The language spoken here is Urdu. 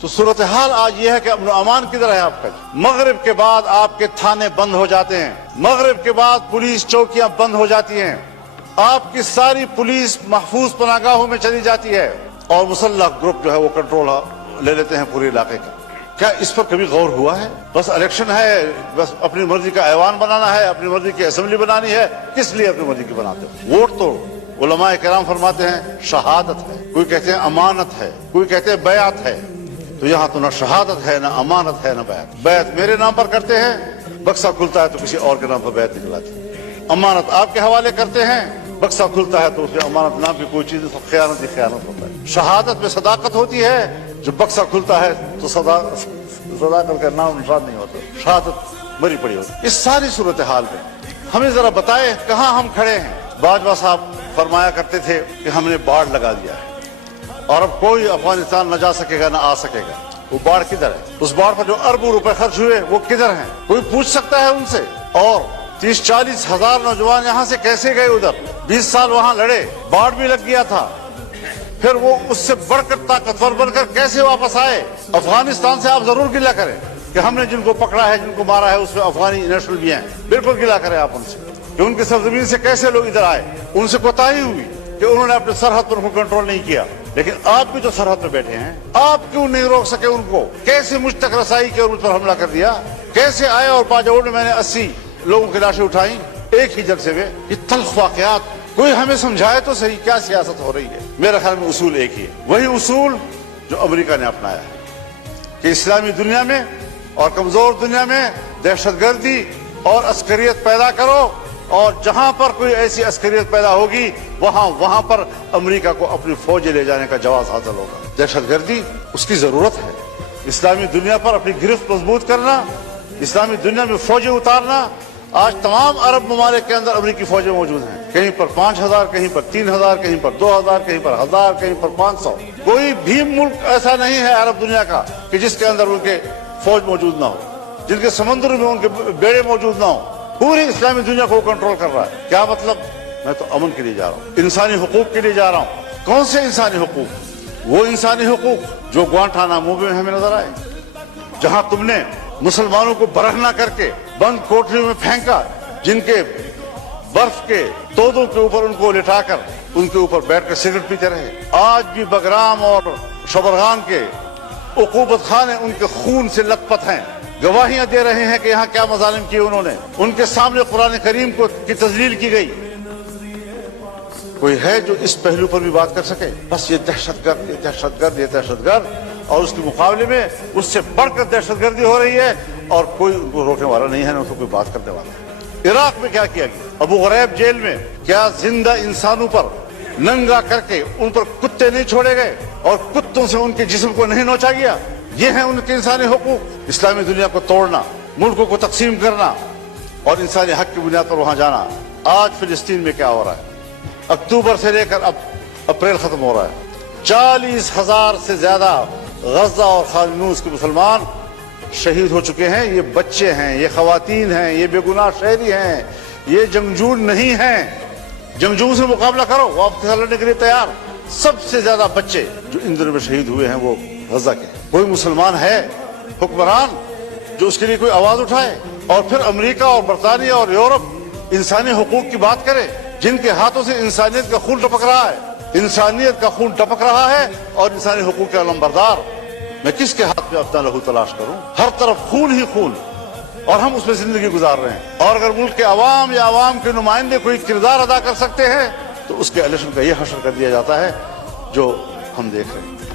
تو صورتحال آج یہ ہے کہ امن و امان کدھر ہے آپ کا؟ مغرب کے بعد آپ کے تھانے بند ہو جاتے ہیں، مغرب کے بعد پولیس چوکیاں بند ہو جاتی ہیں، آپ کی ساری پولیس محفوظ پناہگاہوں میں چلی جاتی ہے اور مسلح گروپ جو ہے وہ کنٹرول لے لیتے ہیں پورے علاقے کا۔ کیا اس پر کبھی غور ہوا ہے؟ بس الیکشن ہے، بس اپنی مرضی کا ایوان بنانا ہے، اپنی مرضی کی اسمبلی بنانی ہے۔ کس لیے اپنی مرضی کی بناتے ہو؟ ووٹ تو علماء کرام فرماتے ہیں شہادت ہے، کوئی کہتے ہیں امانت ہے، کوئی کہتے ہیں بیعت ہے۔ تو یہاں تو نہ شہادت ہے، نہ امانت ہے، نہ بیعت۔ بیعت میرے نام پر کرتے ہیں، بکسہ کھلتا ہے تو کسی اور کے نام پر بیعت نکلاتے ہیں۔ امانت آپ کے حوالے کرتے ہیں، بکسہ کھلتا ہے تو اس میں امانت نام کی کوئی چیز خیانت ہی خیانت ہوتا ہے۔ شہادت میں صداقت ہوتی ہے، جو بکسہ کھلتا ہے تو صداقت کا نام نشان نہیں ہوتا، شہادت مری پڑی ہوتی ہے۔ اس ساری صورتحال میں ہمیں ذرا بتائے کہاں ہم کھڑے ہیں؟ باجوہ صاحب فرمایا کرتے تھے کہ ہم نے باڑ لگا دیا ہے اور اب کوئی افغانستان نہ جا سکے گا نہ آ سکے گا۔ وہ باڑ کدھر ہے؟ اس باڑ پر جو اربوں روپے خرچ ہوئے وہ کدھر ہیں؟ کوئی پوچھ سکتا ہے ان سے؟ اور 30-40 ہزار نوجوان یہاں سے کیسے گئے ادھر؟ 20 سال وہاں لڑے، باڑ بھی لگ گیا تھا، پھر وہ اس سے بڑھ کر طاقتور بن کر کیسے واپس آئے؟ افغانستان سے آپ ضرور گلہ کریں کہ ہم نے جن کو پکڑا ہے، جن کو مارا ہے، اس میں افغانی نیشنل بھی ہیں، بالکل گلہ کریں آپ ان سے کہ ان کی سرزمین سے کیسے لوگ ادھر آئے۔ ان سے کوتاہی ہوئی کہ انہوں نے اپنے سرحد پر کنٹرول نہیں کیا، لیکن آپ بھی تو سرحد پہ بیٹھے ہیں، آپ کیوں نہیں روک سکے ان کو؟ کیسے مجھ تک رسائی کی اور مجھ پر حملہ کر دیا؟ کیسے آئے اور باجوڑ میں نے 80 لوگوں کی لاشیں اٹھائیں ایک ہی جلسے میں؟ یہ تلخ واقعات کوئی ہمیں سمجھائے تو صحیح، کیا سیاست ہو رہی ہے؟ میرے خیال میں اصول ایک ہی ہے، وہی اصول جو امریکہ نے اپنایا ہے کہ اسلامی دنیا میں اور کمزور دنیا میں دہشت گردی اور عسکریت پیدا کرو، اور جہاں پر کوئی ایسی عسکریت پیدا ہوگی وہاں پر امریکہ کو اپنی فوجیں لے جانے کا جواز حاصل ہوگا۔ دہشت گردی اس کی ضرورت ہے، اسلامی دنیا پر اپنی گرفت مضبوط کرنا، اسلامی دنیا میں فوجیں اتارنا۔ آج تمام عرب ممالک کے اندر امریکی فوجیں موجود ہیں، کہیں پر 5000، کہیں پر 3000، کہیں پر 2000، کہیں پر 1000، کہیں پر 500۔ کوئی بھی ملک ایسا نہیں ہے عرب دنیا کا کہ جس کے اندر ان کے فوج موجود نہ ہو، جن کے سمندر میں ان کے بیڑے موجود نہ ہو۔ پوری اسلامی دنیا کو کنٹرول کر رہا ہے۔ کیا مطلب؟ میں تو امن کے لیے جا رہا ہوں، انسانی حقوق کے لیے جا رہا ہوں۔ کون سے انسانی حقوق؟ وہ انسانی حقوق جو گوانٹانامو میں ہمیں نظر آئے، جہاں تم نے مسلمانوں کو برہنہ کر کے بند کوٹریوں میں پھینکا، جن کے برف کے تودوں کے اوپر ان کو لٹا کر ان کے اوپر بیٹھ کر سگریٹ پیتے رہے۔ آج بھی بگرام اور شبرغان کے عقوبت خانے ان کے خون سے لت پت ہیں، گواہیاں دے رہے ہیں کہ یہاں کیا مظالم کیے انہوں نے، ان کے سامنے قرآن کریم کی تذلیل کی گئی۔ کوئی ہے جو اس پہلو پر بھی بات کر سکے؟ بس یہ دہشت گرد، یہ دہشت گرد، یہ دہشت گرد، اور اس کے مقابلے میں اس سے بڑھ کر دہشت گردی ہو رہی ہے اور کوئی ان کو روکنے والا نہیں ہے، نہ اس کو کوئی بات کرنے والا ہے۔ عراق میں کیا کیا گیا؟ ابو غریب جیل میں کیا زندہ انسانوں پر ننگا کر کے ان پر کتے نہیں چھوڑے گئے اور کتوں سے ان کے جسم کو نہیں نوچا گیا؟ یہ ہیں ان کے انسانی حقوق۔ اسلامی دنیا کو توڑنا، ملکوں کو تقسیم کرنا اور انسانی حق کی بنیاد پر وہاں جانا۔ آج فلسطین میں کیا ہو رہا ہے؟ اکتوبر سے لے کر اب اپریل ختم ہو رہا ہے، 40,000 سے زیادہ غزہ اور خان یونس کے مسلمان شہید ہو چکے ہیں۔ یہ بچے ہیں، یہ خواتین ہیں، یہ بے گناہ شہری ہیں، یہ جنگجو نہیں ہیں۔ جنگجو سے مقابلہ کرو، وہ آپ کے ساتھ لڑنے کے لیے تیار۔ سب سے زیادہ بچے جو ان دنوں میں شہید ہوئے ہیں وہ غزہ کے۔ کوئی مسلمان ہے حکمران جو اس کے لیے کوئی آواز اٹھائے؟ اور پھر امریکہ اور برطانیہ اور یورپ انسانی حقوق کی بات کرے، جن کے ہاتھوں سے انسانیت کا خون ٹپک رہا ہے، انسانیت کا خون ٹپک رہا ہے اور انسانی حقوق کے علمبردار۔ میں کس کے ہاتھ میں اپنا لہو تلاش کروں؟ ہر طرف خون ہی خون، اور ہم اس میں زندگی گزار رہے ہیں۔ اور اگر ملک کے عوام یا عوام کے نمائندے کوئی کردار ادا کر سکتے ہیں تو اس کے الیکشن کا یہ حشر کر دیا جاتا ہے جو ہم دیکھ رہے ہیں۔